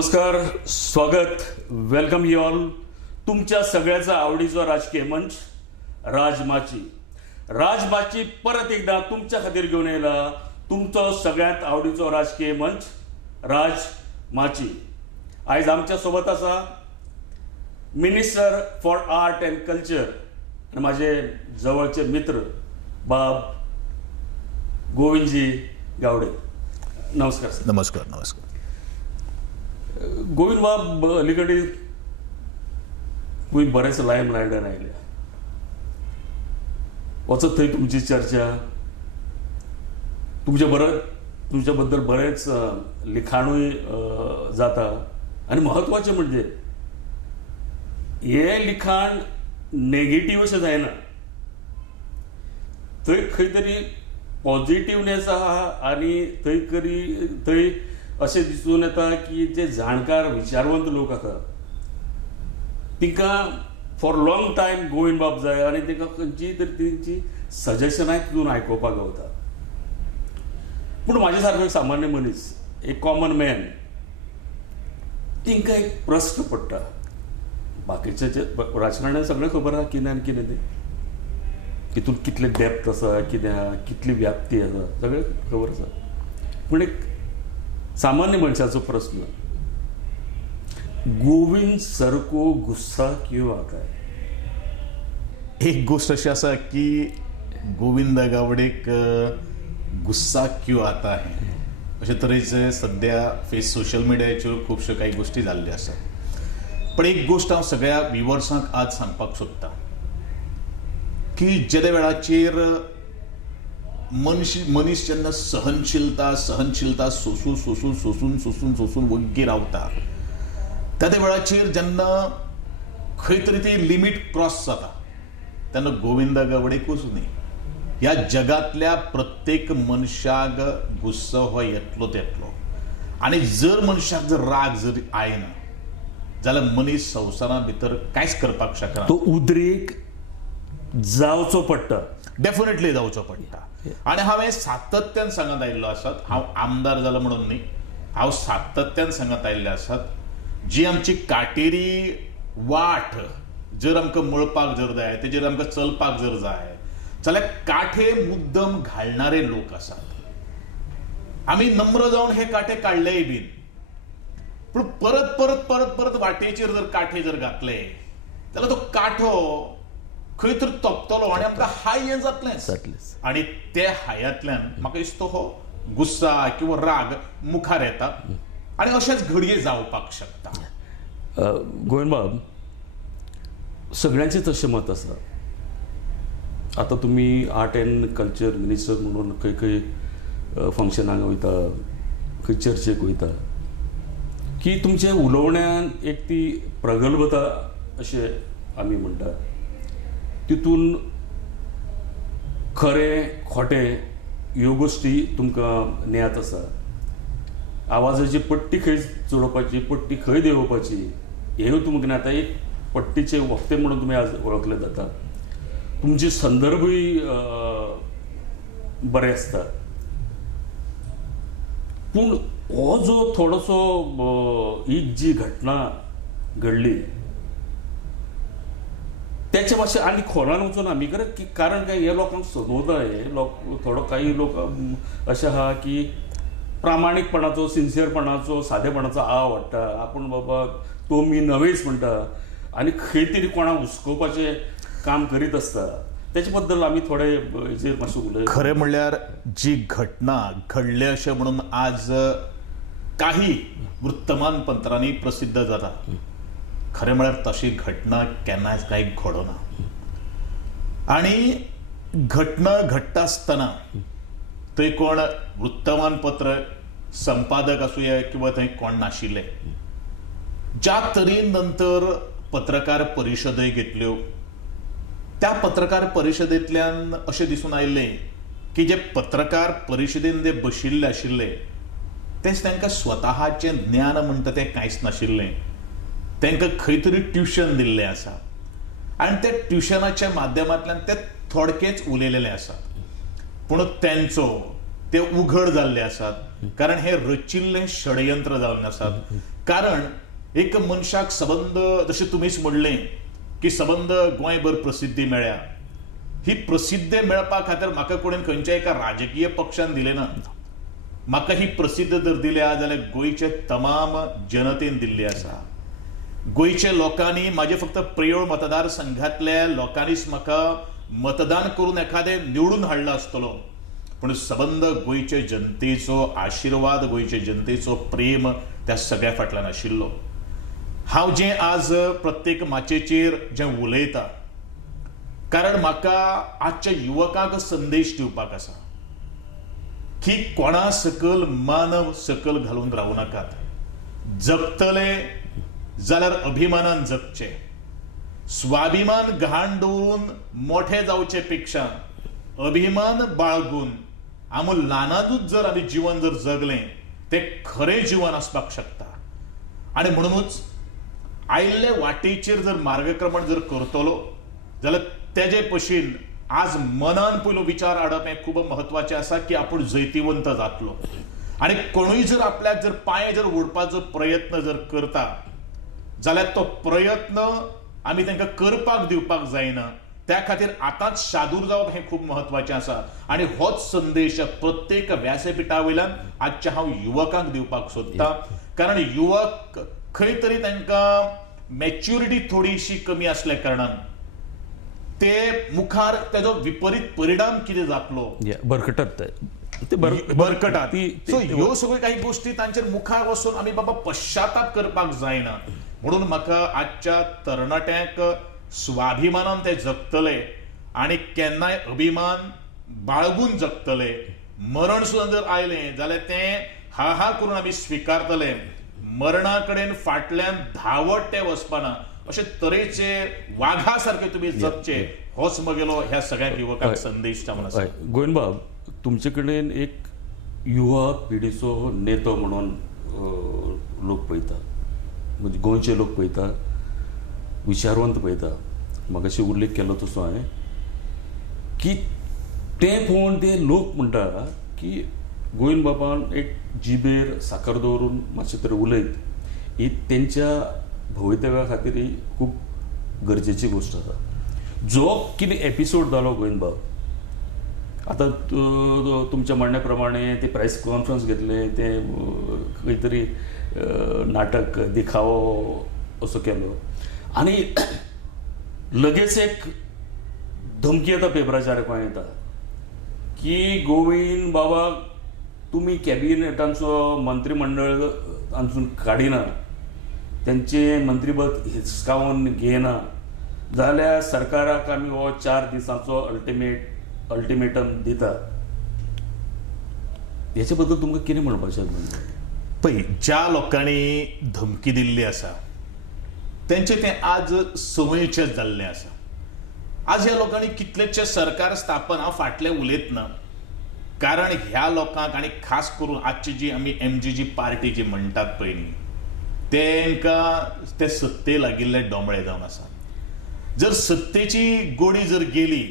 नमस्कार, स्वागत, welcome you all. तुमच्या सगळ्याचा आवडीचा राजकीय मंच राजमाची परत एकदा तुमच्या खातीर घेऊन येयला तुमचो सगळ्यात आवडीचो राजकीय मंच राजमाची. आयज आमच्या सोबत आसा minister for art and culture आनी माझे जवळचे मित्र बाब गोविंदजी गावडे. नमस्कार सर. नमस्कार. नमस्कार. गोविंद बाब अलीकडे तुम्ही बरेच लायम लायडान आयल्या वचत थंय तुमची चर्चा तुमच्या बद्दल बरेच लिखाणूय जाता आनी महत्वाचें म्हणजे हे लिखाण नेगेटिव्ह अशें जायना. थंय खंय तरी पॉझिटिव्हनेस आहा आनी थंय अशें दिसून येता की जे जाणकार विचारवंत लोक आसा तिका फॉर लॉंग टायम गोविंद बाब जाय आनी ताका खंयची तरी तेंची सजेशनाय तितून आयकोपाक गावता. पूण म्हाजे सारको एक सामान्य मनीस, एक कॉमन मॅन, तिंका एक प्रश्न पडटा. बाकीचे राजकारणान सगळें खबर आहा कितें आनी कितें तें, तितून कितले डेप्थ आसा, कितें आहा, कितली व्याप्ती आसा, सगळें खबर आसा. पूण एक सामान्य मनशाचो प्रश्न, गोविंद सर को गुस्सा क्यों आता है? एक गोष्ट अशी आसा की गोविंद गावडेक गुस्सा क्यों आता है अशे तरेचे सध्या सोशल मिडियाचेर खुबश्यो काही गोष्टी जाल्ल्यो आसा. पण एक गोष्ट हांव सगळ्या व्ह्युअर्सांक आज सांगपाक सोदता की जे वेळाचेर मनीस जेन्ना सहनशीलता सोसून वग्गी रावता त्या वेळाचेर जेन्ना खंय तरी ती लिमीट क्रॉस जाता तेन्ना गोविंद गावडेकूच न्ही, ह्या जगातल्या प्रत्येक मनशाक गुस्सो हो येतलोच येतलो. आनी जर मनशाक जर राग जर आयना जाल्यार मनीस संवसारा भितर कांयच करपाक शकना. तो उद्रेक जावचो पडटा, डेफिनेटली जावचो पडटा. आनी हांवें सातत्यान सांगत आयिल्लो आसात, हांव आमदार जालो म्हणून न्ही, हांव सातत्यान सांगत आयिल्ले आसात जी आमची काटेरी वाट जर आमकां मळपाक जर जाय, तेजेर आमकां चलपाक जर जाय जाल्यार काठे मुद्दम घालणारे लोक आसात. आमी नम्र जावन हे काटे काडलेय बीन, पूण परत परत परत परत वाटेचेर जर काठे जर घातले जाल्यार तो काठो खंय तरी तोपतलो आनी आमकां हाय जातलेंच. आनी ते हायांतल्यान म्हाका दिसता हो गुस्सा किंवा राग मुखार येता आनी अशेंच घडये जावपाक शकता. गोविंद बाब, सगळ्यांचेच अशें मत आसा. आतां तुमी आर्ट अँड कल्चर मिनिस्टर म्हणून खंय खंय फंक्शनाक वयता, खंय चर्चेक वयता, की तुमच्या उलोवण्यान एक ती प्रगल्भता अशें आमी म्हणटा, तितून खरें खोटें ह्यो गोश्टी तुमकां नेत आसा. आवाजाची पट्टी खंय चडोवपाची, पट्टी खंय देंवोवपाची, हेंवूय तुमकां ज्ञात. एक पट्टीचे वक्ते म्हणून तुमी आज वळखले जाता. तुमचे संदर्भूय बरे आसता. पूण हो जो थोडोसो ही जी घटना घडली त्याच्या भाशेन आनी खोलान वचून आमी की कारण काय हे लोकांक सदोवता. हे लोक थोडो काही लोक अशे आहा की प्रामाणीकपणाचो, सिन्सियरपणाचो, सादेपणाचो आवडटा. आपूण बाबा तो मी नवेच म्हणटा आनी खंय तरी कोणाक हुस्कोवपाचें काम करीत आसता. त्याच्या बद्दल आमी थोडे हेजेर मातशें उलय. खरें म्हणल्यार जी घटना घडले अशें म्हणून आज काही वृत्तमानपत्रांनी प्रसिद्ध जाता, खरें म्हळ्यार तशी घटना केन्नाच कांय घडोना. आनी घटना घडटा आसतना थंय कोण वृत्तमानपत्र संपादक आसूया किंवा थंय कोण नाशिल्ले, ज्या तरेन नंतर पत्रकार परिशदय घेतल्यो, त्या पत्रकार परिशदेंतल्यान अशें दिसून आयिल्लें की जे पत्रकार परिशदेन जे बशिल्ले आशिल्ले तेच तांकां स्वताहाचें ज्ञान म्हणटा तें कांयच नाशिल्लें. तांकां खंय तरी ट्युशन दिल्लें आसा आनी त्या ट्युशनाच्या माध्यमांतल्यान ते थोडकेच उलयलेले आसात. पूण तेंचो ते उघड जाल्ले आसात, कारण हे रचिल्ले षडयंत्र जावन आसात. कारण एक मनशाक सबंद, जशें तुमीच म्हणलें की सबंद गोंयभर प्रसिद्धी मेळ्ळ्या. ही प्रसिद्धी मेळपा खातीर म्हाका कोणें खंयच्या एका राजकीय पक्षान दिलें ना. म्हाका ही प्रसिद्ध जर दिल्या जाल्यार गोंयचे तमाम जनतेन दिल्ली आसा. गोंयच्या लोकांनी, म्हाजे फक्त प्रेयोळ मतदारसंघातल्या लोकांनीच म्हाका मतदान करून एखादें निवडून हाडला आसतलो, पूण सबंद गोंयचे जनतेचो आशिर्वाद, गोंयचे जनतेचो प्रेम त्या सगळ्या फाटल्यान आशिल्लो. हांव जें आज प्रत्येक माचयेचेर जें उलयतां, कारण म्हाका आजच्या युवकांक संदेश दिवपाक आसा की कोणा सकल मानव सकल घालून रावूं नाकात. जगतले जाल्यार अभिमानान जगचे. स्वाभिमान घाण दवरून मोठे जावचे पेक्षा अभिमान बाळगून आमी ल्हानादूच जर आमी जीवन जर जगलें तें खरें जीवन आसपाक शकता. आनी म्हणूनच आयिल्ले वाटेचेर जर मार्गक्रमण जर करतलो जाल्यार तेजे पशीन आज मनान पयलो विचार हाडप हें खूब म्हत्वाचें आसा की आपूण जैतिवंत जातलो. आनी कोणूय जर आपल्याक जर पांय जर ओडपाचो प्रयत्न जर करता जाल्यार तो प्रयत्न आमी तांकां करपाक दिवपाक जायना. त्या खातीर आतांच शादूर जावप हें खूब म्हत्वाचें आसा. आनी होच संदेश प्रत्येक व्यासपीठा वयल्यान आजच्या हांव युवकांक दिवपाक सोदतां. कारण युवक खंय तरी तांकां मॅच्युरिटी थोडीशी कमी आसल्या कारणान ते मुखार तेजो विपरीत परिणाम कितें जातलो भरकटतात भरकटात. सो ह्यो सगळ्यो काही गोष्टी तांचेर मुखार वचून आमी बाबा पश्चाताप करपाक जायना. म्हणून म्हाका आजच्या तरणाट्यांक स्वाभिमानान ते जगतले आनी केन्नाय अभिमान बाळगून जगतले. मरण सुद्दां जर आयलें जाल्यार तें हा करून आमी स्विकारतले. मरणा कडेन फाटल्यान धांवत ते वचपाना. अशे तरेचे वाघा सारखे तुमी जगचे, होच म्हगेलो ह्या सगळ्या युवकांक संदेश जावन आसा. गोविंदबाब, तुमचे कडेन एक युवा पिढीचो नेतो म्हणून लोक पळयता, म्हणजे गोंयचे लोक पळयता, विचारवंत पळयता. म्हाका उल्लेख केलो तसो हांवें की तें पळोवन ते लोक म्हणटा की गोविंद बाबान एक जिबेर साखर दवरून मातशें तरी उलयत, ही तेंच्या भवितव्या खातीर ही खूब गरजेची गोश्ट आसा. जो कितें एपिसोड जालो गोविंदबाब, आतां तुमच्या म्हणण्या प्रमाणे ते प्रेस कॉन्फरन्स घेतले, ते खंय तरी नाटक दिखावो असो केलो आनी लगेच एक धमकी येता पेपराचेर कोण येता की गोविंद बाबा तुमी कॅबिनेटांचो मंत्रिमंडळ तांसून काडिना, त्यांचे मंत्रीपद हिसकावून घेना जाल्यार सरकाराक आमी हो 4 दिसांचो अल्टिमेटम दिता. हेचे बद्दल तुमकां कितें म्हणपाचें? पळय, ज्या लोकांनी धमकी दिल्ली आसा तेंचे तें आज संवयचें जाल्लें आसा. आज ह्या लोकांनी कितलेशे सरकार स्थापन, हांव फाटलें उलयतना, कारण ह्या लोकांक आनी खास करून आजची जी आमी MG पार्टी जी म्हणटात पळय न्ही, तेंकां ते सत्ते लागिल्ले डोंबळे जावन आसा. जर सत्तेची गोडी जर गेली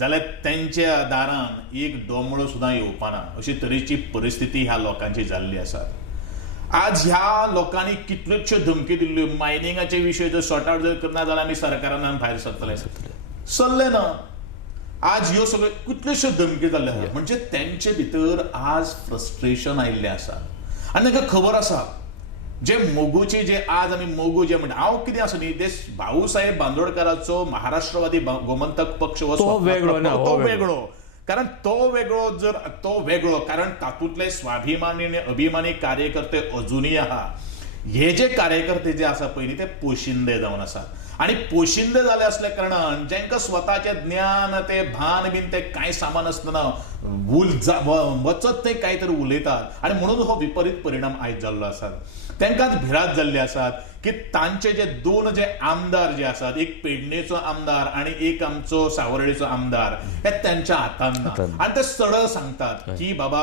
जाल्यार तेंच्या दारान एक डोंबळो सुद्दां येवपाना, अशी तरेची परिस्थिती ह्या लोकांची जाल्ली आसा. आज ह्या लोकांनी कितल्योश्यो धमकी दिल्ल्यो, मायनिंगाचे विशय जर सॉर्ट आउट जर करना जाल्यार आमी सरकारान भायर सरले ना. आज ह्यो सगळ्यो कितल्योश्यो धमकी जाल्ल्यो आसा. म्हणजे तेंचे भितर आज फ्रस्ट्रेशन आयिल्लें आसा. आनी तांकां खबर आसा जे मोगूचे जे आज आमी मोगू जे म्हणटा, हांव कितें आसा न्ही, ते भाऊसाहेब बांदोडकराचो महाराष्ट्रवादी गोमंतक पक्ष तो वेगळो, कारण तो वेगळो कारण तातूंतले स्वाभिमानी आनी अभिमानी कार्यकर्ते अजुनूय आहा. हे जे कार्यकर्ते जे आसा पळय न्ही, ते पोशिंदे जावन आसा. आनी पोशिंदे जाले असल्या कारणान जेंकां स्वताचें ज्ञान, ते भान बीन ते कांय सामान आसतना वचत ते कांय तरी उलयतात. आनी म्हणून हो विपरीत परिणाम आयज जाल्लो आसा. तेंकांच भिरांत जाल्ली आसात की तांचे जे 2 जे आमदार जे आसात, एक पेडणेचो आमदार आनी एक आमचो सावर्डेचो आमदार, हे तेंच्या हातान ना. आनी ते सरळ सांगतात की बाबा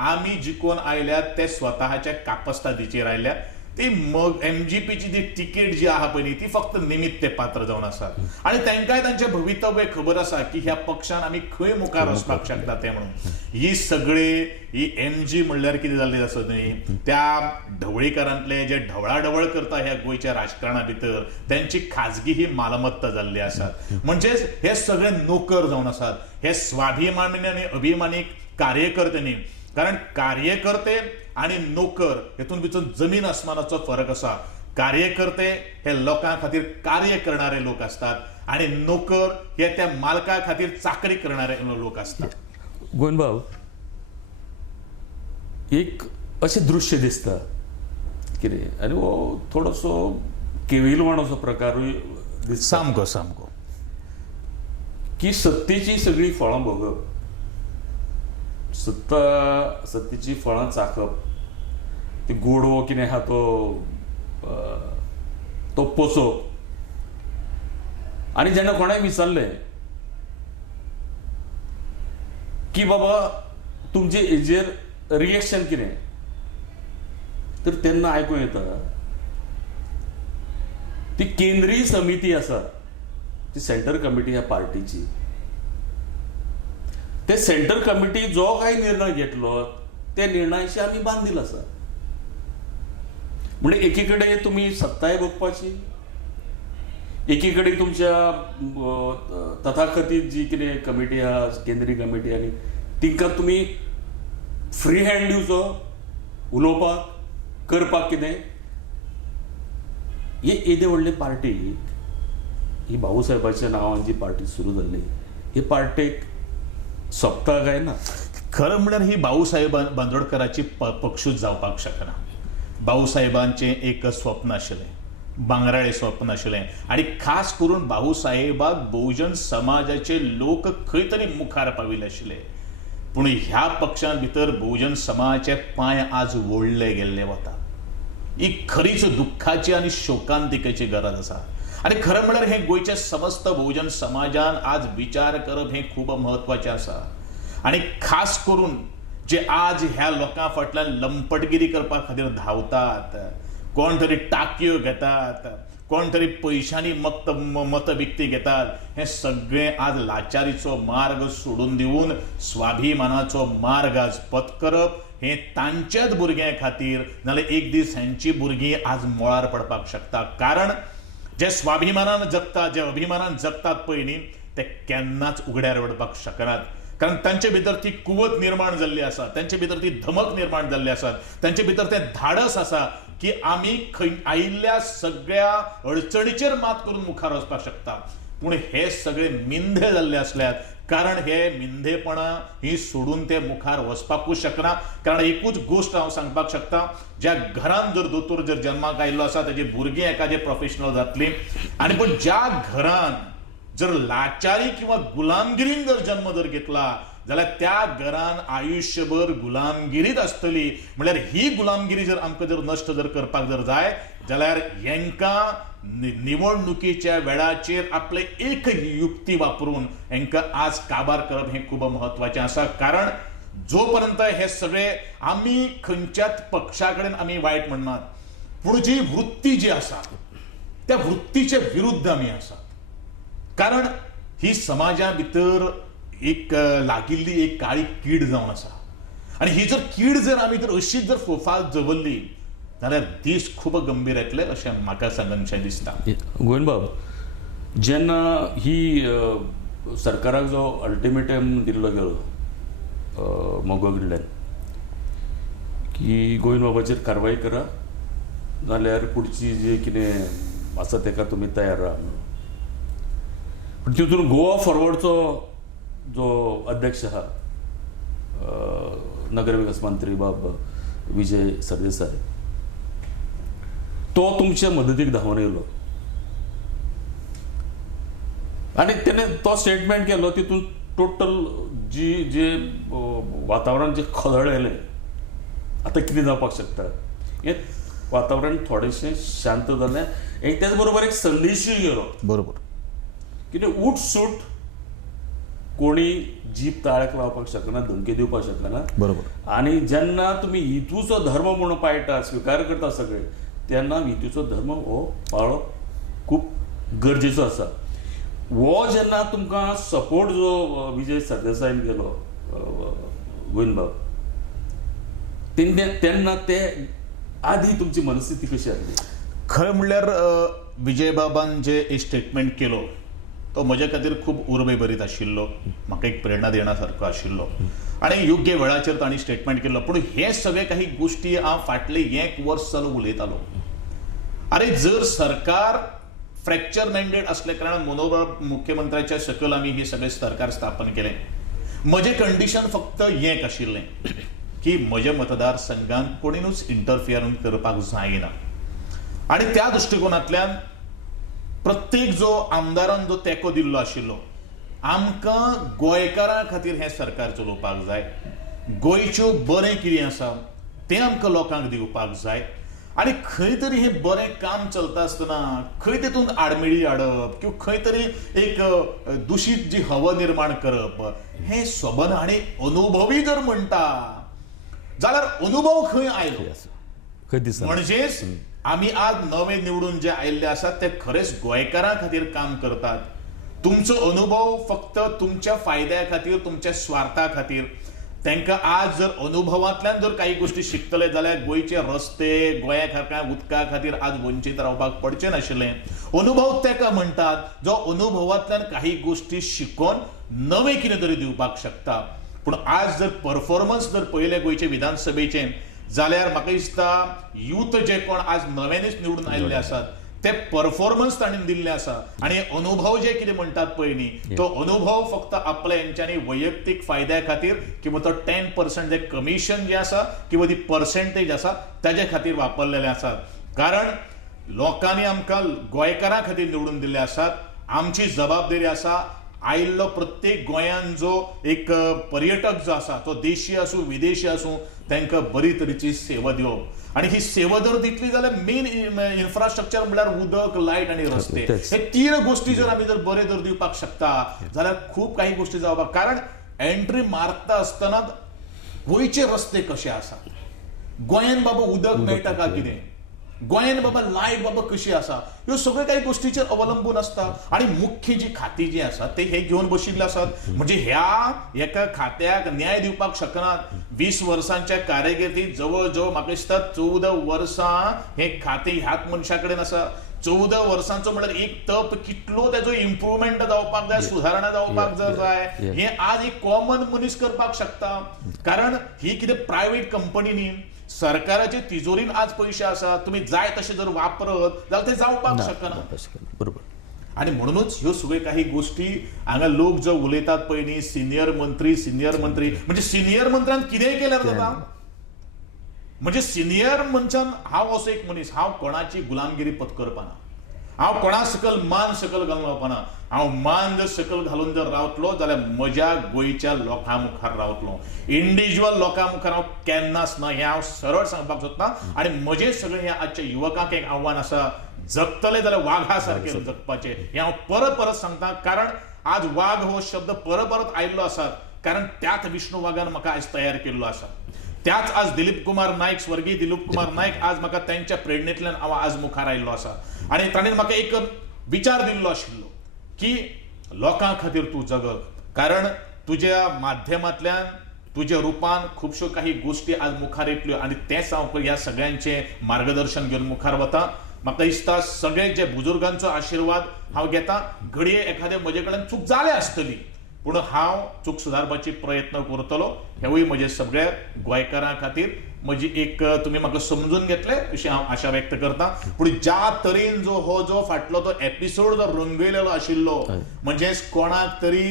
आमी जिखून आयल्यात ते स्वताच्या कापस्तादीचेर आयल्यात. ती मग MGPची जी तिकीट जी आहा पळय न्ही ती फक्त निमित्त पात्र जावन आसात आणि तांकांय तांचे भवितव्य खबर आसा की ह्या पक्षान आमी खंय मुखार वचपाक शकता ते म्हणून ही सगळी ही MG म्हणल्यार कितें जाल्लें आसत न्ही त्या ढवळीकारांतले जे ढवळाढवळ करता ह्या गोंयच्या राजकारणा भितर त्यांची खाजगी ही मालमत्ता जाल्ली आसात म्हणजेच हे सगळे नोकर जावन आसात हे स्वाभिमानी आनी अभिमानीक कार्यकर्ते न्ही कारण कार्यकर्ते आणि नोकर हेतून भितर जमीन आसमानाचो फरक आसा कार्यकर्ते हे लोकां खातीर कार्य करणारे लोक असतात आणि नोकर हे त्या मालका खातीर चाकरी करणारे लोक असतात गोविंदभाऊ एक असे दृश्य दिसता कितें आनी हो थोडोसो केविलवाणोचो प्रकारूय दिसता सामको सामको की सत्तेची सगळी फळां भोगप सत्तेची फळां चाखप ती गोडवो कितें आहा तो पोसप आनी जेन्ना कोणाय विचारलें की बाबा तुमचे हेजेर रिएक्शन कितें तर तेन्ना आयकूं येता ती केंद्रीय समिती आसा ती सेंटर कमिटी ह्या पार्टीची ते सेंटर कमिटी जो काही निर्णय घेतलो त्या निर्णयाशी आम्ही बांधील आसा म्हणजे एकीकडे तुम्ही सत्ताय भोगपाची एकीकडे तुमच्या तथाकथित जी कितें कमिटी आहा केंद्रीय कमिटी आनी तिंका तुम्ही फ्री हँड दिवचो उलोवपाक करपाक कितें हे येदे व्हडले पार्टी ही भाऊसाहेबाच्या नांवान जी पार्टी सुरू जाल्ली ही पार्टेक सोंपता काय ना खरं म्हळ्यार ही भाऊसाहेब बांदोडकरांची पक्षूच जावपाक शकना भाऊसाहेबांचें एक स्वप्न आशिल्लें बांगराळें स्वप्न आशिल्लें आनी खास करून भाऊसाहेबाक बहुजन समाजाचे लोक खंय तरी मुखार पाविल्ले आशिल्ले पूण ह्या पक्षां भितर बहुजन समाजाचे पांय आज ओडले गेल्ले वता ही खरीच दुख्खाची आनी शोकांतिकेची गरज आसा आनी खरं म्हळ्यार हे गोंयच्या समस्त बहुजन समाजान आज विचार करप हे खूब महत्वाचें आसा आनी खास करून जे आज ह्या लोकां फाटल्यान लंपटगिरी करपा खातीर धांवतात कोण तरी टाकयो घेतात कोण तरी पयशांनी मत विकती घेतात हे सगळे आज लाचारीचो मार्ग सोडून दिवन स्वाभिमानाचो मार्ग आज पत्करप हे तांच्याच भुरग्यां खातीर नाल्यार एक दीस हेंची भुरगीं आज मोळार पडपाक शकता कारण जे स्वाभिमानान जगतात जे अभिमानान जगतात पळय न्ही ते केन्नाच उगड्यार उडपाक शकनात कारण तांचे भितर ती कुवत निर्माण जाल्ली आसा तांचे भितर ती धमक निर्माण जाल्ली आसा तांचे भितर ते धाडस आसा की आमी आयिल्ल्या सगळ्या अडचणीचेर मात करून मुखार वचपाक शकता पूण हे सगळे मिंधे जाल्ले आसल्यात कारण हे मिंधेपणां ही सोडून ते मुखार वचपाकूच शकना कारण एकूच गोष्ट हांव सांगपाक शकता ज्या घरान जर दोतोर जर जन्माक आयिल्लो आसा तेजे भुरगीं एखादे प्रोफेशनल जातलीं आनी पण ज्या घरान जर लाचारी किंवा गुलामगिरीन जर जन्म जर घेतला जाल्यार त्या घरान आयुष्यभर गुलामगिरीच आसतली म्हळ्यार ही गुलामगिरी जर आमकां जर नश्ट जर करपाक जर जाय जाल्यार हेंकां निवडणुकीच्या वेळाचेर आपले एक युक्ती वापरून हेंकां आज काबार करप हें खूब महत्वाचें आसा कारण जो पर्यंत हे सगळे आमी खंयच्याच पक्षा कडेन आमी वायट म्हणनात पूण जी वृत्ती जी आसा त्या वृत्तीचे विरुद्ध आमी आसात कारण ही समाजा भितर एक लागिल्ली एक काळी कीड जावन आसा आनी ही जर कीड जर आमी जर अशीच जर फोफात दवरली जाल्यार दीस खूब गंभीर येतले अशें म्हाका सांगनशें दिसता गोविंदबाब जेन्ना ही सरकाराक जो अल्टिमेटम दिल्लो गेलो मोगो कडल्यान की गोविंदबाबाचेर कारवाय करा नाल्यार पुढची जी कितें आसा तेका तुमी तयार राहा म्हणून पण तितून गोवा फॉरवर्डचो जो अध्यक्ष आहा नगर विकास मंत्री बाब विजय सरदेसाय तो तुमच्या मदतीक धांवन येयलो आनी तेणे तो स्टेटमेंट केलो तितून टोटल जे वातावरण जे खदळयलें आतां कितें जावपाक शकता हें वातावरण थोडेशें शांत जालें एक तेच बरोबर एक संदेशूय गेलो बरोबर कितें उठ सूट कोणी जीप ताळ्याक लावपाक शकना धमकी दिवपाक शकना बरोबर आणि जेन्ना तुम्ही हितूचो धर्म म्हणून पाळटा स्वीकार करता सगळे तेन्ना युतीचो धर्म हो पाळप खूब गरजेचो आसा. हो जेन्ना तुमकां सपोर्ट जो विजय सरदेसायन केलो गोविंदबाब, तेन्ना ते आधी तुमची मनस्थिती कशी आसली? खरें म्हणल्यार विजय बाबान जे एक स्टेटमेंट केलो तो म्हजे खातीर खूब उर्बेभरीत आशिल्लो, म्हाका एक प्रेरणा देण्यासारको आशिल्लो आनी योग्य वेळाचेर तांणी स्टेटमेंट केल्लो. पूण हे सगळे काही गोष्टी हांव फाटले 1 वर्स जालो उलयतालो. अरे जर सरकार फ्रॅक्चर मॅन्डेट असल्या कारणान मनोहर मुख्यमंत्र्याच्या सकल आमी हे सगळे सरकार स्थापन केलें. म्हजें कंडिशन फक्त एक आशिल्लें की म्हज्या मतदारसंघात कोणीनूच इंटरफियर करपाक जायना. आणि त्या दृष्टिकोनांतल्यान प्रत्येक जो आमदारान जो तेंको दिल्लो आशिल्लो, आमकां गोंयकारां खातीर हें सरकार चलोवपाक जाय, गोंयच्यो बरें कितें आसा तें आमकां लोकांक दिवपाक जाय आनी खंय तरी हें बरें काम चलता आसतना खंय तेतून आडमेळी हाडप किंवा खंय तरी एक दुशीत जी हवा निर्माण करप हें सोबना. आनी अनुभवी जर म्हणटा जाल्यार अनुभव खंय आयलो म्हणजेच आमी आज नवे निवडून जे आयिल्ले आसात ते खरेंच गोंयकारां खातीर काम करतात. तुमचो अनुभव फक्त तुमच्या फायद्या खातीर, तुमच्या स्वार्था खातीर, तांकां आज जर अनुभवांतल्यान जर काही गोष्टी शिकतले जाल्यार गोंयचे रस्ते, गोंया उदका खातीर आज वंचीत रावपाक पडचें नाशिल्लें. अनुभव ताका म्हणटात जो अनुभवांतल्यान काही गोष्टी शिकून नवें कितें तरी दिवपाक शकता. पूण आज जर परफॉर्मन्स जर पळयलें गोंयचे विधानसभेचें जाल्यार म्हाका दिसता यूथ जे कोण आज नव्यानेच निवडून आयिल्ले आसात ते परफॉर्मन्स तांणी दिल्ले आसा. आनी अनुभव जे कितें म्हणटात पळय न्ही तो अनुभव फक्त आपल्या हेंच्यांनी वैयक्तीक फायद्या खातीर किंवा तो 10% जे कमिशन जे आसा किंवा ती पर्सेंटेज आसा ताजे खातीर वापरलेले आसात. कारण लोकांनी आमकां गोंयकारां खातीर निवडून दिल्ले आसात. आमची जबाबदारी आसा आयिल्लो प्रत्येक गोंयान जो एक पर्यटक जो आसा तो देशी आसूं विदेशी आसूं तांकां बरी तरेची सेवा दिवप. आणि ही सेवा जर दितली जाल्यार मेन इन्फ्रास्ट्रक्चर म्हळ्यार उदक, लायट आणि रस्ते, हे 3 गोष्टी जर आमी जर बरे जर दिवपाक शकता जाल्यार खूब काही गोष्टी जावपाक. कारण एंट्री मारता आसतना गोंयचे रस्ते कशे आसा, गोंयान बाबा उदक मेळटा काय कितें, गोंयान बाबा लायट बाबा कशी आसा, ह्यो सगळ्यो काही गोष्टीचेर अवलंबून आसता. आणि मुख्य जी खाती जी आसा ते हे घेवन बशिल्ले आसात. म्हणजे ह्या एका खात्याक न्याय दिवपाक शकनात. 20 वर्सांच्या कारकिर्दीत जवळ जवळ म्हाका दिसता 14 वर्सां हे खातें ह्याच मनशा कडेन आसा. 14 वर्सांचो म्हळ्यार एक तप कितलो तेजो इम्प्रुवमेंट जावपाक जाय, सुधारणा जावपाक जर जाय हे आज एक कॉमन मनीस करपाक शकता. कारण ही कितें प्रायव्हेट कंपनी न्ही, सरकाराचे तिजोरीन आज पैसे आसा, तुम्ही जाय तसे जर वापरत जाल्यार ते जावपाक शकना. बरोबर. आणि म्हणूनच ह्यो सगळ्यो काही गोष्टी हांगा लोक जो उलयतात पळय न्ही सिनियर मंत्री म्हणजे सिनियर मंत्र्यान कितेंय केल्यार जाता. म्हणजे सिनियर मनशान हांव असो एक मनीस, हांव कोणाची गुलामगिरी पत्करपाना, हांव कोणा सकल मान सकल घालून रावपाना. हांव मान जर सकल घालून जर रावतलो जाल्यार म्हज्या गोंयच्या लोकां मुखार रावतलो. इंडिव्हिज्युअल लोकां मुखार हांव केन्नाच ना हें हांव सरळ सांगपाक सोदतां. आनी म्हजें सगळें हें आजच्या युवकांक एक आव्हान आसा, जगतले जाल्यार वाघा सारके जगपाचें हें हांव परत परत सांगतां. कारण आज वाघ हो शब्द परत परत आयिल्लो आसा कारण त्याच विष्णू वाघान म्हाका आज तयार केल्लो आसा. त्याच आज दिलीप कुमार नायक, स्वर्गीय दिलीप कुमार नायक आज म्हाका तांच्या प्रेरणेंतल्यान हांव आज मुखार आयिल्लो आसा. आनी ताणें म्हाका एक विचार दिल्लो आशिल्लो की लोकां खातीर तूं जगप. कारण तुज्या माध्यमांतल्यान तुज्या रुपान खुबश्यो काही गोष्टी आज मुखार येतल्यो आनी तेंच हांव ह्या सगळ्यांचें मार्गदर्शन घेवन मुखार वता. म्हाका दिसता सगळे जे बुजुर्गांचो आशिर्वाद हांव घेता. घडये एखादे म्हजे कडेन चूक जाले आसतली पूण हांव चूक सुदारपाची प्रयत्न करतलो. हेवूय म्हजे सगळ्या गोंयकारां खातीर म्हजी एक तुमी म्हाका समजून घेतले अशी हांव आशा व्यक्त करता. पूण ज्या तरेन जो फाटलो तो एपिसोड जो रंगयलेलो आशिल्लो म्हणजे कोणाक तरी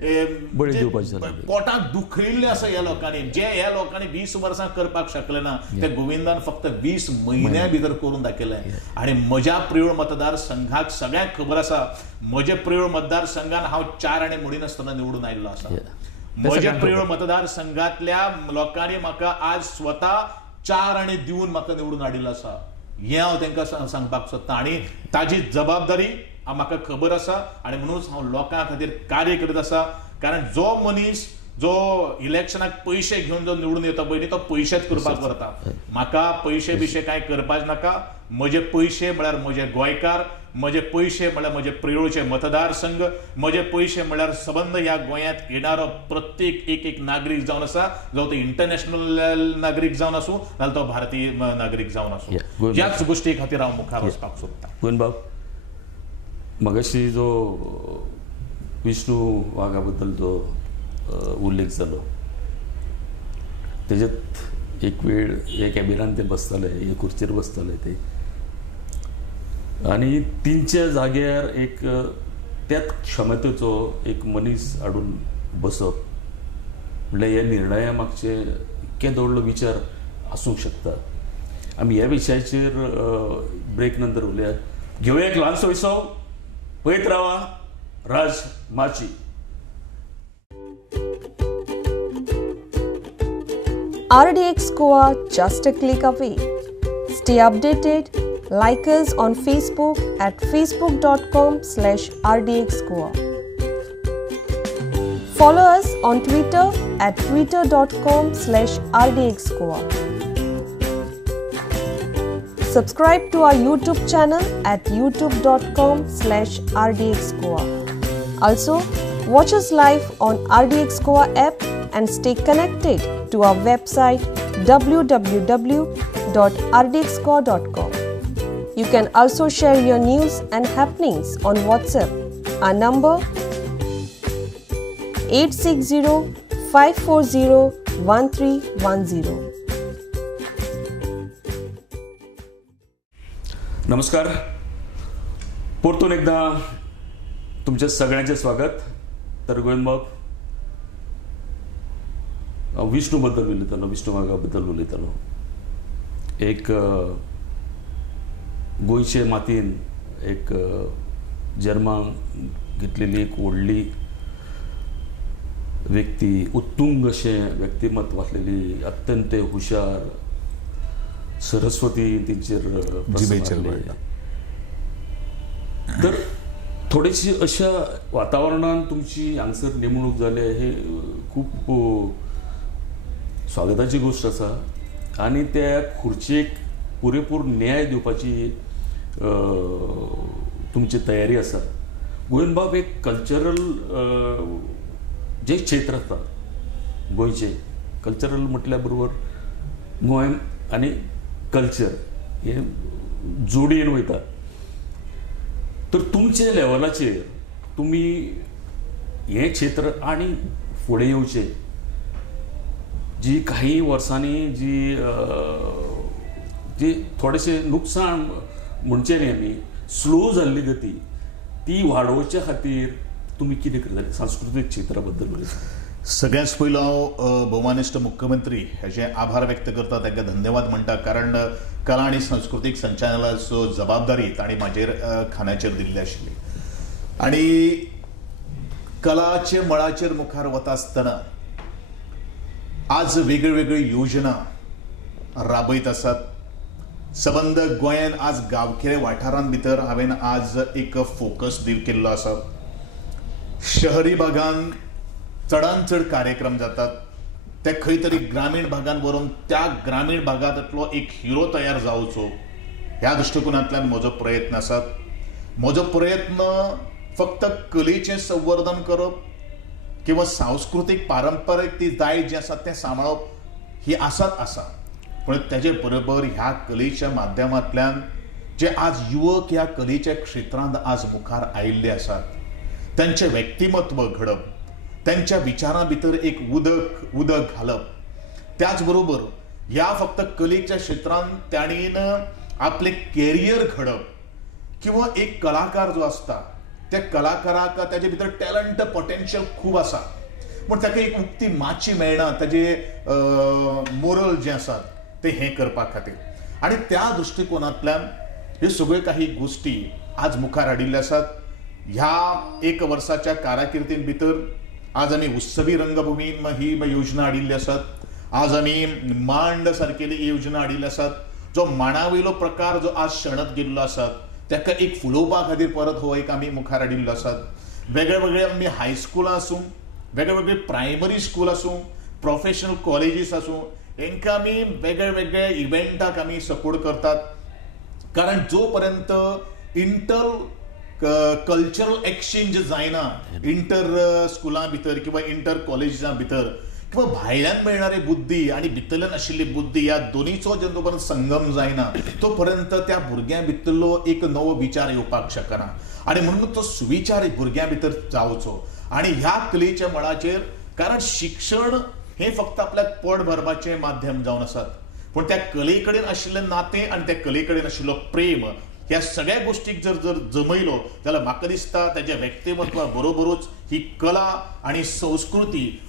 पोटाक दुखयिल्ले आसा ह्या लोकांनी, जे ह्या लोकांनी 20 वर्सां करपाक शकले ना ते गोविंदान फक्त 20 म्हयन्या भितर करून दाखयलें. आणि म्हज्या प्रिय मतदारसंघाक सगळ्यांक खबर आसा म्हजे प्रिय मतदारसंघान हांव 4 आनी म्हणिनासतना निवडून आयिल्लो आसा. म्हज्या प्रिय मतदारसंघातल्या लोकांनी म्हाका आज स्वता 4 आनी दिवन म्हाका निवडून हाडिल्लो आसा. हें हांव तांकां सांगपाक सोदतां. आनी ताजी जबाबदारी म्हाका खबर आसा आनी म्हणूनच हांव लोकां खातीर कार्य करीत आसा. कारण जो मनीस जो इलेक्शनाक पैसे घेऊन जो निवडून येता पळय तो पैसेच करपाक करता. म्हाका पैसे बिशे काय करपाच नाका. म्हजे पैसे म्हळ्यार म्हजे गोंयकार, म्हजे पैसे म्हळ्यार म्हजे प्रियोचे मतदारसंघ, म्हजे पैसे म्हळ्यार सबंद ह्या गोंयांत येणारो प्रत्येक एक नागरीक जावन आसा, जावं तो इंटरनॅशनल नागरीक जावन आसूं नाल्यार तो भारतीय नागरीक जावन आसूं. ह्याच गोष्टी खातीर हांव मुखार वचपाक सोदतां. गोविंदबाब, मगाशी जो विष्णू वाघा बद्दल जो उल्लेख जालो, तेजेत एक वेळ हे कॅबिनान ते बसताले, हे खुर्चेर बसताले ते, आणि तिंच्या जाग्यार एक त्याच क्षमतेचो एक मनीस हाडून बसप म्हणल्यार ह्या निर्णया मागचे केदो व्हडलो विचार आसूंक शकता. आमी ह्या विशयाचेर ब्रेक नंतर उलया. घेवया एक ल्हानसो विसव. पळयत रावा राज माची. RDX Goa, just a click away. Stay updated. Like us on Facebook at facebook.com/RDXGoa. Follow us on Twitter at twitter.com/RDXGoa. Subscribe to our YouTube channel at youtube.com/RDXGoa. Also, watch us live on RDX Goa app and stay connected to our website www.rdxgoa.com. You can also share your news and happenings on WhatsApp. Our number 860-540-1310. नमस्कार. परतून एकदा तुमच्या सगळ्यांचे स्वागत. तर गोविंदबाब, विष्णू बद्दल उलयतालो, विष्णू वाघा बद्दल उलयतालो. एक गोंयचे मातयेन एक जन्माक घेतलेली एक व्हडली व्यक्ती, उत्तुंग अशें व्यक्तिमत्व आसलेली, अत्यंत हुशार, सरस्वती तेंचेर तर थोडीशी अशा वातावरणात तुमची हांगसर नेमणूक जाली, हे खूप स्वागताची गोष्ट आसा. आणि त्या खुर्चेक पुरेपूर न्याय दिवपाची तुमची तयारी आसा. गोविंदबाब, एक कल्चरल जे क्षेत्र आसता गोंयचे, कल्चरल म्हटल्या बरोबर गोंय आनी कल्चर हे जोडीन वयता. तर तुमचे लेवलाचेर तुमी हे क्षेत्र आनी फुडें येवचें, जी काही वर्सांनी जी थोडेशे नुकसाण म्हणचे न्ही आमी, स्लो जाल्ली गती, ती वाडोवच्या खातीर तुमी कितें करतले सांस्कृतीक क्षेत्रा बद्दल उलयता? सगळ्यांत पयलो हांव भौमानिश्ट मुख्यमंत्री हेचे आभार व्यक्त करता, तांकां धन्यवाद म्हणटा. कारण कला आनी संस्कृतीक संचालनाचो जबाबदारी तांणी म्हाजेर खांद्याचेर दिल्ली आशिल्ली. आनी कलाचे मळाचेर मुखार वता आसतना आज वेगळ्यो योजना राबयत आसात. सबंद गोंयांत आज गांवगिऱ्या वाठारांत भितर हांवें आज एक फोकस केल्लो आसा. शहरी भागांत चडांत चड कार्यक्रम जातात, ते खंय तरी ग्रामीण भागांत व्हरून त्या ग्रामीण भागांतलो एक हिरो तयार जावचो, ह्या दृश्टिकोनांतल्यान म्हजो प्रयत्न आसा. म्हजो प्रयत्न फक्त कलेचें संवर्धन करप किंवा सांस्कृतीक पारंपारीक ती दायज जी आसा तें सांबाळप ही आसा, पण तेजे बरोबर ह्या कलेच्या माध्यमांतल्यान जे आज युवक ह्या कलेच्या क्षेत्रांत आज मुखार आयिल्ले आसात, त्यांचे व्यक्तिमत्व घडप, त्यांच्या विचारां भितर एक उदक घालप. त्याच बरोबर ह्या फक्त कलेच्या क्षेत्रांत ताणीन आपले कॅरियर घडप, किंवा एक कलाकार जो आसता त्या कलाकाराक ताजे भितर टॅलंट पोटेन्शियल खूब आसा, पूण ताका एक उक्ती माची मेळना ताजे मोरल जे आसात ते हें करपा खातीर. आनी त्या दृश्टिकोनांतल्यान ह्यो सगळ्यो काही गोश्टी आज मुखार हाडिल्ल्यो आसात. ह्या एक वर्साच्या कारकिर्दीन भितर आज आमी उत्सवी रंगभुमीन ही योजना हाडिल्ली आसात. आज आमी मांड सारकेली योजना हाडिल्ली आसात. जो मांडावयलो प्रकार जो आज शणत गेल्लो आसात ताका एक फुलोवपा खातीर परत हो एक आमी मुखार हाडिल्लो आसात. वेगळे वेगळे आमी हायस्कुलां आसूं वेगळे प्रायमरी स्कूल आसूं, प्रोफेशनल कॉलेजीस आसूं, हांकां आमी वेगळे इव्हेंटाक आमी सपोर्ट करतात. कारण जो पर्यंत कल्चरल एक्सचेंज जायना इंटर स्कुलां भितर किंवा इंटर कॉलेजां भितर किंवा भायल्यान मेळणारी बुद्धी आणि भितरल्यान आशिल्ली बुद्धी ह्या दोनीचो जेन्ना पर्यंत संगम जायना तो पर्यंत त्या भुरग्यां भितरलो एक नवो विचार येवपाक शकना. आणि म्हणून तो सुविचार भुरग्यां भितर जावचो. आणि ह्या कलेच्या मळाचेर कारण शिक्षण हे फक्त आपल्याक पोट भरपाचें माध्यम जावन आसात, पण त्या कले कडेन आशिल्लें नातें आनी त्या कले कडेन आशिल्लो प्रेम ह्या सगळ्या गोष्टीक जर जमयलो जाल्यार म्हाका दिसता त्याच्या व्यक्तिमत्वा बरोबरूच ही कला आणि संस्कृती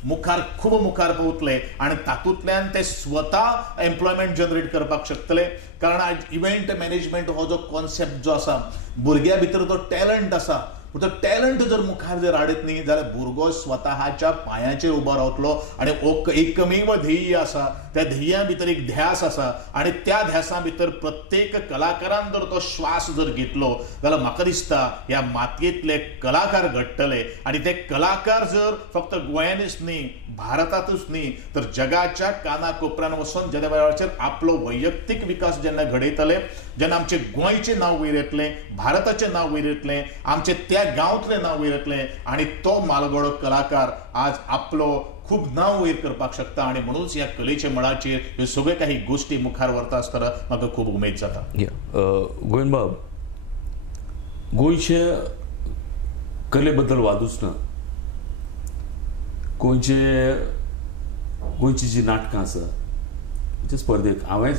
खूब मुखार पावतले आणि तातूंतल्यान ते स्वता एम्प्लॉयमेंट जनरेट करपाक शकतले. कारण आज इव्हेंट मॅनेजमेंट हो जो कॉन्सेप्ट जो आसा भुरग्यां भितर तो टॅलंट आसा, तो टॅलंट जर मुखार जर हाडत न्ही जाल्यार भुरगो स्वताच्या पांयाचेर उबो रावतलो आणि एकमेव ध्येय आसा, त्या ध्येया भितर एक ध्यास आसा आणि त्या ध्यासा भितर प्रत्येक कलाकारान जर तो श्वास जर घेतलो जाल्यार म्हाका दिसता ह्या मातयेंतले कलाकार घडटले. आणि ते कलाकार जर फक्त गोंयांतच न्ही भारतातूच न्ही तर जगाच्या कानाकोपऱ्यान वचून ज्या वेळाचेर आपलो वैयक्तीक विकास जेन्ना घडयतले, जेन्ना आमचे गोंयचें नांव वयर येतलें, भारताचें नांव वयर येतलें, आमचे त्या गांवतलें नांव वयर येतलें आणि तो मालगडो कलाकार आज आपलो खूब नांव वयर करपाक शकता. आणि म्हणूनच ह्या कलेच्या मळाचेर ह्यो सगळ्यो काही गोष्टी मुखार व्हरता आसतना म्हाका खूब उमेद जाता. गोविंदबाब, गोंयचे कले बद्दल वादूच ना. गोंयची जी नाटकां आसा त्या स्पर्धेक हांवें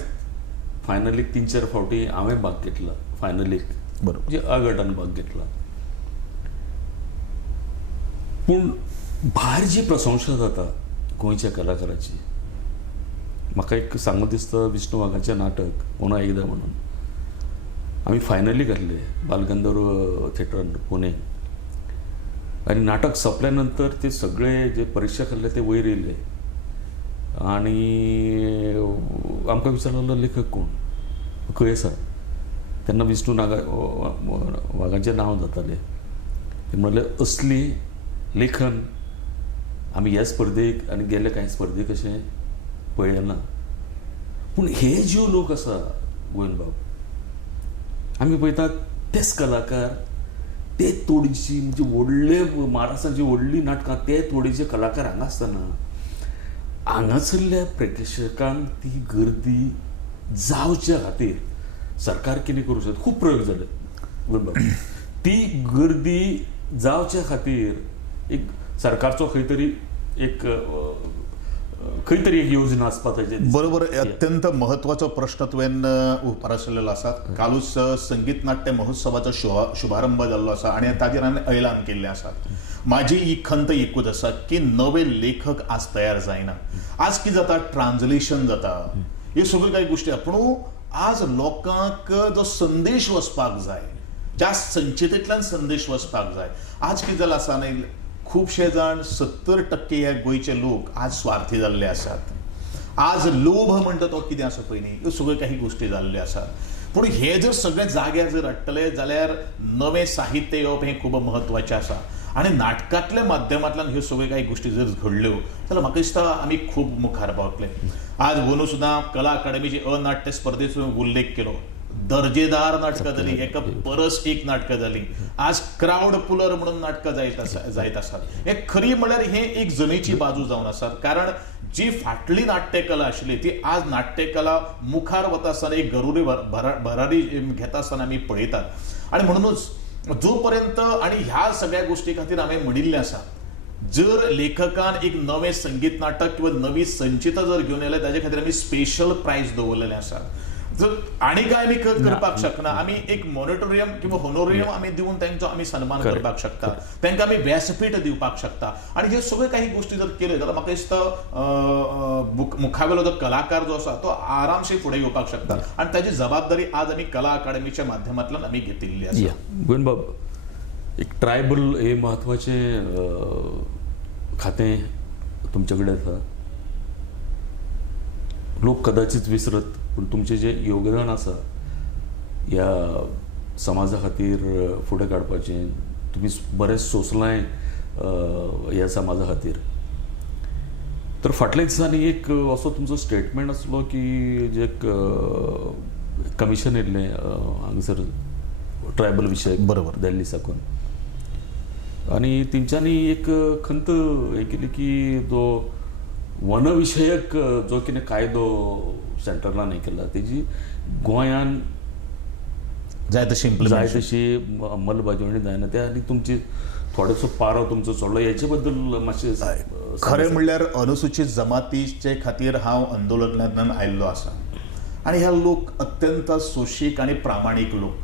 फायनलीक 3-4 फावटी हांवें भाग घेतला. फायनलीक बरोबर म्हणजे अ गटान भाग घेतला. पूण भायर जी प्रशंसा जाता गोंयच्या कलाकाराची, म्हाका एक सांगू दिसता विष्णू वाघाचें नाटक पुन्हा एकदा म्हणून आमी फायनली घातले बालगंधर्व थिएटर पुणे. आणि नाटक सोंपल्या नंतर ते सगळे जे परीक्षा केल्ले ते वयर येयले आणि आमकां विचारलेलो लेखक कोण, खंय आसा. तेन्ना विष्णू वाघाचें नांव जातालें. ते म्हणलें असली लेखन आमी ह्या स्पर्धेक आनी गेले कांय स्पर्धेक अशें पळयना. पूण हे ज्यो लोक आसा गोविंदबाब, आमी पळयतात तेच कलाकार ते तोडीची म्हणजे व्हडले महाराष्ट्राची व्हडली नाटकां ते तोडीचे कलाकार हांगा आसतना हांगासरल्या प्रेक्षकांक ती गर्दी जावच्या खातीर सरकार कितें करूं शकता. खूब प्रयोग जाले गोविंदबाब. ती गर्दी जावच्या खातीर एक सरकारचो खंय तरी एक योजना आसपा ताजेर. बरोबर. अत्यंत महत्वाचो प्रश्न तुवें उपराशिल्लो आसा. कालूच संगीत नाट्य महोत्सवाचो शुभारंभ जाल्लो आसा आणि ताजेर हांवें ऐलान केल्लें आसा. माझी ही खंत एकूच आसा की नवे लेखक आज तयार जायना. आज कितें जाता, ट्रान्सलेशन जाता, ह्यो सगळ्यो काही गोश्टी. पूण आज लोकांक जो संदेश वचपाक जाय, ज्या संचितेंतल्यान संदेश वचपाक जाय, आज कितें जालां आसा न्ही, खूबशे जाण 70% ह्या गोंयचे लोक आज स्वार्थी जाल्ले आसात. आज लोभ म्हणटा तो कितें आसा पळय न्ही, ह्यो सगळ्यो काही गोश्टी जाल्ल्यो आसात. पूण हे जर सगळे जाग्यार जर हाडटले जाल्यार नवें साहित्य येवप हें खूब म्हत्वाचें आसा. आणि नाटकांतल्या माध्यमांतल्यान ह्यो सगळ्यो काही गोश्टी जर घडल्यो जाल्यार म्हाका दिसता आमी खूब मुखार पावतले. आज अंदू सुद्दां कला अकादमीची अनाट्य स्पर्धेचो उल्लेख केलो. दर्जेदार नाटकां जाली, एका परस एक नाटकां जाली. आज क्राउड पुलर म्हणून नाटकां जायत आसात. हे खरी म्हळ्यार हे एक जमेची बाजू जावन आसात. कारण जी फाटली नाट्यकला आशिल्ली ती आज नाट्यकला मुखार वता आसतना एक गरुरी भरारी घेता आसतना आमी पळयतात. आणि म्हणूनच जो पर्यंत आणि ह्या सगळ्या गोष्टी खातीर हांवें म्हणिल्लें आसा, जर लेखकान एक नवें संगीत नाटक किंवा नवी संचिता जर घेवन येयले ताजे खातीर आमी स्पेशल प्रायज दवरलेले आसा. जर आनी काय आमी करपाक शकना, आमी एक मॉनिटोरियम किंवा होनोरियम आमी दिवन तांचो आमी सन्मान करपाक शकता, तांकां आमी व्यासपीठ दिवपाक शकता. आणि ह्यो सगळ्यो काही गोश्टी जर केल्यो जाल्यार म्हाका दिसता मुखावेलो जो कलाकार जो आसा तो आरामशी फुडें येवपाक शकता. आणि ताची जबाबदारी आज आमी कला अकादमीच्या माध्यमांतल्यान आमी घेतिल्ली आसा. गोविंदबाब, एक ट्रायबल हे म्हत्वाचें खातें तुमचे कडेन आसा. लोक कदाचित विसरत, पूण तुमचें जें योगदान आसा ह्या समाजा खातीर फुडें काडपाचें, तुमी बरें सोंसलाय ह्या समाजा खातीर. तर फाटल्या दिसांनी एक असो तुमचो स्टेटमेंट आसलो की जे कमिशन येयल्लें हांगसर ट्रायबल विशय बरोबर. दिल्ली साकून, आनी तेंच्यांनी एक खंत हे केली की जो वन विशयक जो कितें कायदो सेंट्रलान हे केला तेजी गोंयान जाय तशी जाय इम्प्लिमेंटेशन. तशी अंमलबजावणी जायना ते, आनी तुमची थोडोसो पारो तुमचो चडलो हेचे बद्दल मातशें खरें म्हणल्यार अनुसूचित जमातीचे खातीर हांव आंदोलनांतल्यान आयिल्लो आसा आनी ह्या लोक अत्यंत सोशीक आनी प्रामाणीक लोक,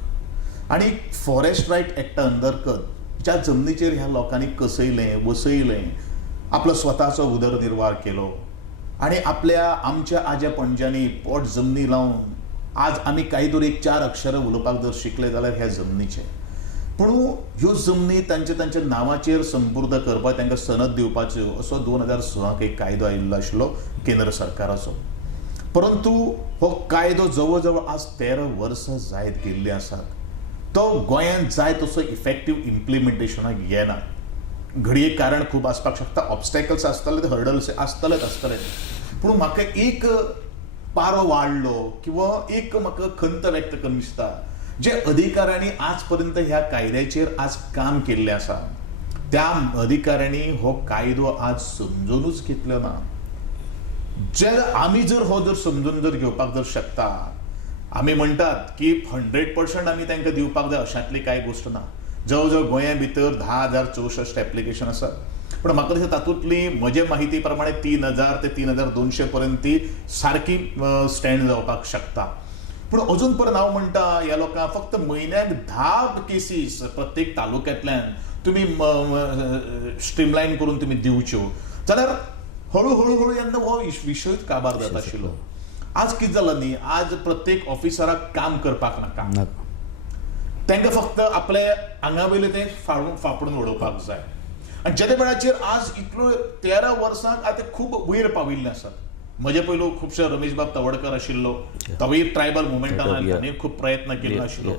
आनी फॉरेस्ट रायट एक्टा अंतर्गत ज्या जमनीचेर ह्या लोकांनी कसयलें वसयलें, आपलो स्वताचो उदरनिर्वाह केलो आनी आमच्या आज्या पणज्यांनी पोट जमनी लावन आज आमी कांय एक 4 अक्षरां उलोवपाक जर शिकले जाल्यार ह्या जमनीचे. पूण ह्यो जमनी तांच्या नांवाचेर संपूर्ण करपाक तांकां सनद दिवपाच्यो असो 2006 एक कायदो आयिल्लो आशिल्लो केंद्र सरकाराचो. परंतु हो कायदो जवळ जवळ आज 13 वर्सां जायत गेल्ली आसात. तो गोंयांत जाय तसो इफेक्टीव इम्प्लिमेंटेशनाक येना. घडये कारण खूब आसपाक शकता, ऑब्स्टॅकल्स आसतले, हर्डल्स आसतले. पूण म्हाका एक पारो वाडलो किंवा एक म्हाका खंत व्यक्त करून दिसता, जे अधिकाऱ्यांनी आज पर्यंत ह्या कायद्याचेर आज काम केल्लें आसा त्या अधिकाऱ्यांनी हो कायदो आज समजूनच घेतलो ना. जे आमी जर समजून घेवपाक जर शकता, आमी म्हणटात की 100% आमी तांकां दिवपाक जाय अशातली कांय गोश्ट ना. जवळ जवळ गोंया भितर 10,064 एप्लिकेशन आसात. पण म्हाका दिसता तातूंतली म्हजे माहिती प्रमाणे 3,000 ते 3,200 पर्यंत ती सारकी स्टँड जावपाक शकता. पूण अजून पर्यंत हांव म्हणटा ह्या लोकांक फक्त म्हयन्याक 10 केसीस प्रत्येक तालुक्यांतल्यान तुमी स्ट्रीमलायन करून तुमी दिवच्यो जाल्यार हळू येन्ना हो विशयच काबार जाता आशिल्लो. आज कितें जालां न्ही, आज प्रत्येक ऑफिसराक काम करपाक नाका, तांकां फक्त आपले आंगावयले ते फापडून उडोवपाक जाय. आनी जे वेळाचेर आज इतलो 13 वर्सांक आतां खूब वयर पाविल्ले आसात. म्हजे पयलू खुबशे रमेश बाब तवडकर आशिल्लो, तोय ट्रायबल मुवमेंटान ताणें खूब प्रयत्न केल्लो आशिल्लो.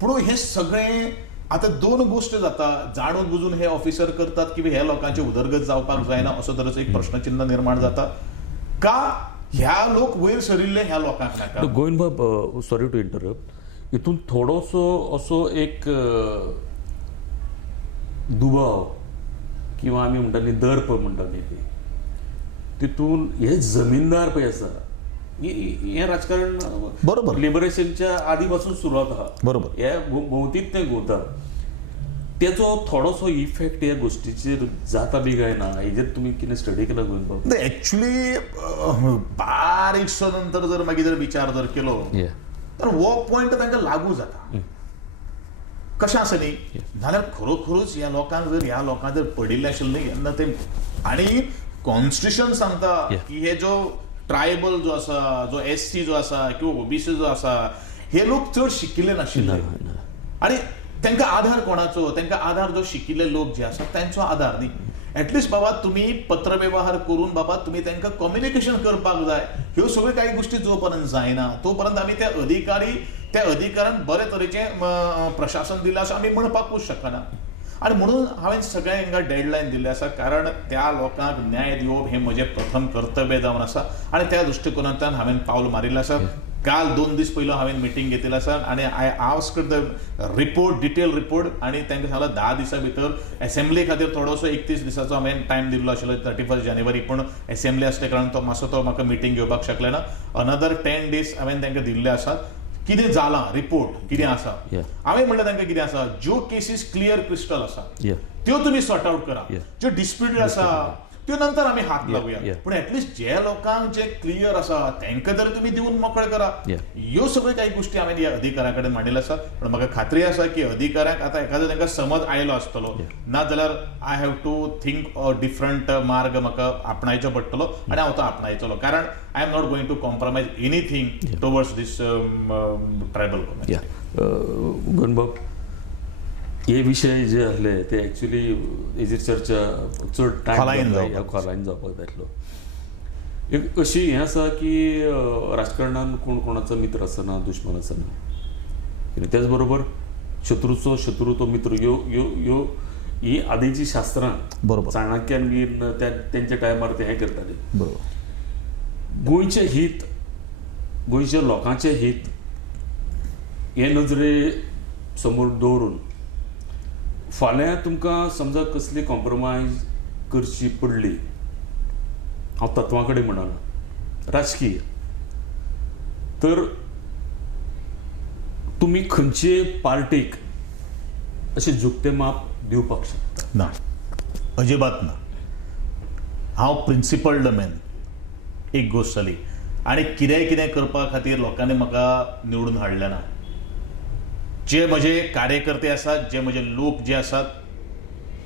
पूण हे सगळें आतां 2 गोश्ट जाता. जाणून बुजून हे ऑफिसर करतात की हे लोकांचे उदरगत जावपाक जायना असो तरेचो एक प्रश्नचिन्ह निर्माण जाता. का ह्या लोक वयर सरिल्ले ह्या लोकांक नाका. गोविंद बाब, सॉरी टू इंटरप्ट, हितून थोडोसो असो एक दुबाव किंवा आमी म्हणटा न्ही दर्प म्हणटा न्ही ती, तितून हे जमीनदार पळय आसा, हे राजकारण बरोबर लिबरेशनच्या आदी पासून सुरवात आहा. बरोबर. हे भोवतीक ते घुंवता, तेचो थोडोसो इफेक्ट ह्या गोष्टीचेर जाता बी काय ना, हेजेर तुमी कितें स्टडी केला गोविंद बाब? एक्चुअली बारीकसो नंतर जर मागीर जर विचार जर केलो तर हो पॉयंट तांकां लागू जाता. कशें आसा न्ही, जाल्यार खरोखरूच ह्या लोकांक जर पडिल्लें आशिल्लें न्ही तेन्ना ते, आनी कॉन्स्टिट्यूशन सांगता की हे जो ट्रायबल जो आसा, जो SC जो आसा किंवा OBC जो आसा, हे लोक चड शिकिल्ले नाशिल्ले आनी तांकां आधार कोणाचो, तांकां आधार जो शिकिल्ले लोक जे आसा त्यांचो आधार न्ही. एटलिस्ट बाबा तुम्ही पत्रव्यवहार करून बाबा तुम्ही तांकां कम्युनिकेशन करपाक जाय. ह्यो सगळ्यो कांय गोश्टी जो पर्यंत जायना तो पर्यंत आमी त्या अधिकाऱ्यांक बरे तरेचें प्रशासन दिलें अशें आमी म्हणपाकूच शकना. आनी म्हणून हांवें सगळ्यांक हांकां डेडलायन दिल्ली आसा, कारण त्या लोकांक न्याय दिवप हें म्हजें प्रथम कर्तव्य जावन आसा आनी त्या दृश्टिकोनांतल्यान हांवें पावल मारिल्लें आसा. काल 2 दीस पयलो हांवें मिटींग घेतिल्ली आसा आनी I asked the report, detail report, आनी तांकां सांगलां 10 दिसां भितर असेंब्ली खातीर थोडोसो 31 दिसाचो हांवें टायम दिल्लो आशिल्लो 31 जानेवारी, पूण असेंब्ली आसले कारण तो म्हाका मिटींग घेवपाक शकले ना. अनदर 10 डेज हांवें तांकां दिल्ले आसात. कितें जालां रिपोर्ट कितें आसा, हांवें म्हणलें तांकां कितें आसा, ज्यो केसीस क्लियर क्रिस्टल आसा त्यो तुमी सॉर्ट आउट करा, ज्यो डिस्प्युटेड आसा त्यो नंतर आमी हात लावया. पूण एटलिस्ट जे लोकांक जे क्लियर आसा तांकां तरी तुमी दिवन मोकळे करा. ह्यो सगळ्यो काही गोश्टी हांवें ह्या अधिकाऱ्या कडेन मांडिल्ल्यो आसा. पण म्हाका खात्री आसा की अधिकाऱ्यांक आतां एखादो तांकां समज आयलो आसतलो, ना जाल्यार I have to think a different मार्ग म्हाका आपणायचो पडटलो आनी हांव तो आपणायचो, कारण I am not going to compromise anything towards this tribal community. Govind Bab, हे विशय जे आसले ते एक्चुअली हेजेर चर्चा चड टायम खोलायन जावपाक जातलो. एक अशी हें आसा की राजकारणान कोण कोणाचो मित्र आसना, दुश्मन आसना. त्याच बरोबर शत्रूचो शत्रू तो मित्र, ह्यो ही आदींची शास्त्रां बरोबर. चाणक्यान बीन त्यांच्या टायमार ते हें करताले. बरोबर. गोंयचें हित, गोंयच्या लोकांचें हित हे नजरे समोर दवरून फाल्यां तुमकां समजा कसली कॉम्प्रोमायज करची पडली, हांव तत्वां कडेन म्हणना, राजकीय, तर तुमी खंयचे पार्टीक अशें झुकतें माप दिवपाक शकता? ना, अजिबात ना. हांव प्रिंसिपल्ड मॅन. एक गोश्ट जाली. आनी कितें करपा खातीर लोकांनी म्हाका निवडून हाडलें ना. जे म्हजे कार्यकर्ते आसात, जे म्हजे लोक जे आसात,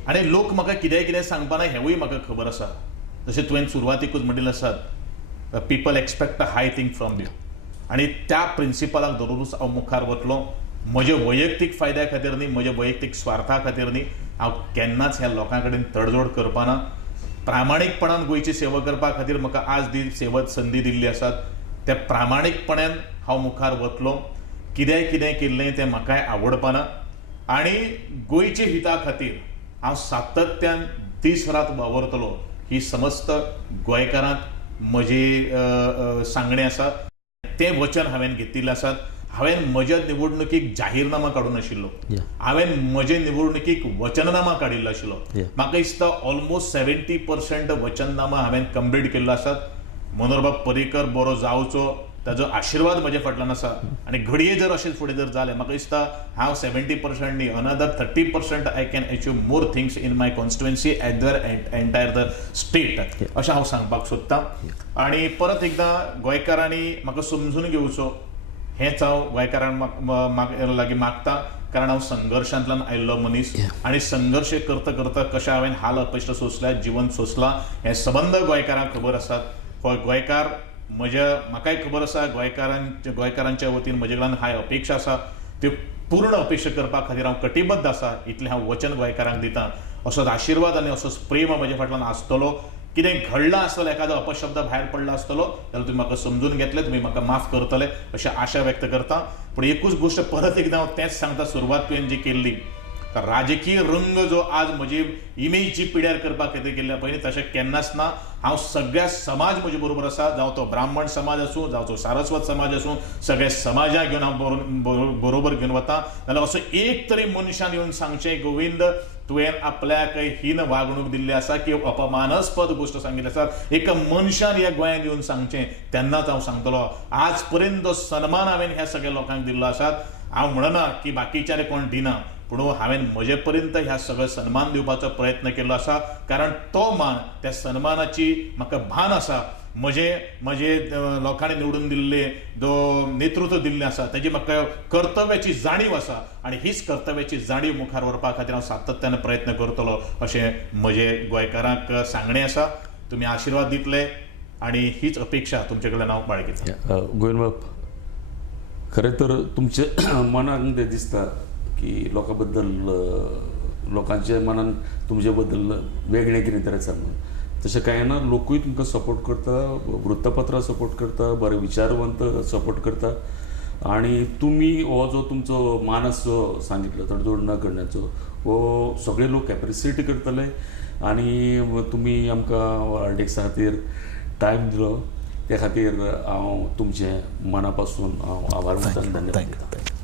आनी लोक म्हाका कितें सांगपाना हेवूय म्हाका खबर आसा. जशें तुवें सुरवातीकूच म्हणिल्लें आसात, people expect a high thing from you. आनी त्या प्रिंसिपलाक धरूनच हांव मुखार वतलों. म्हजे वैयक्तीक फायद्या खातीर न्ही, म्हजे वैयक्तीक स्वार्था खातीर न्ही. हांव केन्नाच ह्या लोकां कडेन तडजोड करपाना. प्रामाणीकपणान गोंयची सेवा करपा खातीर म्हाका आज संदी दिल्ली आसात. त्या प्रामाणीकपणान हांव मुखार वतलों. कितें केल्लें तें म्हाकाय आवडपाना. आनी गोंयच्या हिता खातीर हांव सातत्यान दीस रात वावरतलों. ही समस्त गोंयकारांक म्हजे सांगणें आसा. तें वचन हांवें घेतिल्लें आसात. हांवें म्हज्या निवडणुकीक जाहीरनामा काडून नाशिल्लो. हांवें म्हजे निवडणुकीक वचननामा काडिल्लो आशिल्लो. म्हाका दिसता ऑलमोस्ट 70% वचननामा हांवें कंप्लीट केल्लो आसात. मनोहरबाब पर्रीकर बरो जावचो ताजो आशिर्वाद म्हजे फाटल्यान आसा. आनी घडये जर अशें फुडें जर जालें, म्हाका दिसता हांव 70% न्ही, another 30% I can achieve more things in my constituency entire the state, अशें हांव सांगपाक सोदतां. आनी परत एकदां गोंयकारांनी म्हाका समजून घेवचो, हेंच हांव गोंयकारां लागीं मागतां. कारण हांव संघर्शांतल्यान आयिल्लो मनीस. आनी संघर्श करता कशें हांवें हाल अपेश्ट सोंसल्या, जिवन सोंसलां, हें सबंद गोंयकारांक खबर आसात. गोंयकार म्हाकाय खबर आसा. गोंयकारांच्या वतीन म्हजे कडल्यान हाय अपेक्षा आसा. त्यो पूर्ण अपेक्षा करपा खातीर हांव कटिबद्ध आसा. इतलें हांव वचन गोंयकारांक दितां. असोच आशिर्वाद आनी असोच प्रेम म्हजे फाटल्यान आसतलो. कितें घडलां आसतलें, एखादो अपशब्द भायर पडलो आसतलो जाल्यार तुमी म्हाका समजून घेतले, तुमी म्हाका माफ करतले अशी आशा व्यक्त करता. पूण एकूच गोश्ट परत एकदां हांव तेंच सांगता, सुरवात तुवें जी केल्ली, राजकीय रंग जो आज म्हजी इमेजची पिड्यार करपा खातीर केल्ल्या पळय तशें केन्नाच ना. हांव सगळ्या समाज म्हजे बरोबर आसा. जावं तो ब्राह्मण समाज आसूं, जावं तो सारस्वत समाज आसूं, सगळे समाजाक घेवन हांव बरोबर घेवन वता. जाल्यार असो एक तरी मनशान येवन सांगचें, गोविंद तुवें आपल्याक हीन वागणूक दिल्ली आसा की अपमानास्पद गोश्ट सांगिल्ली आसा, एका मनशान ह्या गोंयांत येवन सांगचें, तेन्नाच हांव सांगतलो. आज पर्यंत जो सन्मान हांवें ह्या सगळ्या लोकांक दिल्लो आसा, हांव म्हणना की बाकीच्यारे कोण दिना, पूण हांवें म्हजे पर्यंत ह्या सगळ्या सन्मान दिवपाचो प्रयत्न केल्लो आसा. कारण तो मान, त्या सन्मानाची म्हाका भान आसा. म्हजे लोकांनी निवडून दिल्ले जो नेतृत्व दिल्लें आसा ताची म्हाका कर्तव्याची जाणीव आसा. आनी हीच कर्तव्याची जाणीव मुखार व्हरपा खातीर हांव सातत्यान प्रयत्न करतलो अशें म्हजे गोंयकारांक सांगणें आसा. तुमी आशिर्वाद दितले आनी हीच अपेक्षा तुमचे कडल्यान हांव बाळगितां. गोविंद बाब, खरें तर तुमचे मनाक ते दिसता की लोकां बद्दल, लोकांच्या मनान तुमचे बद्दल वेगळें कितें तरी आसा म्हणून. तशें कांय ना. लोकूय तुमकां सपोर्ट करता, वृत्तपत्रां सपोर्ट करता, बरे विचारवंत सपोर्ट करता. आनी तुमी हो जो तुमचो मानस जो सांगितलो तडजोड न करण्याचो, हो सगळे लोक एप्रिसिएट करतले. आनी तुमी आमकां आर्टिक्सा खातीर टायम दिलो, त्या खातीर हांव तुमचे मना पासून हांव आभार मानता. धन्यवाद.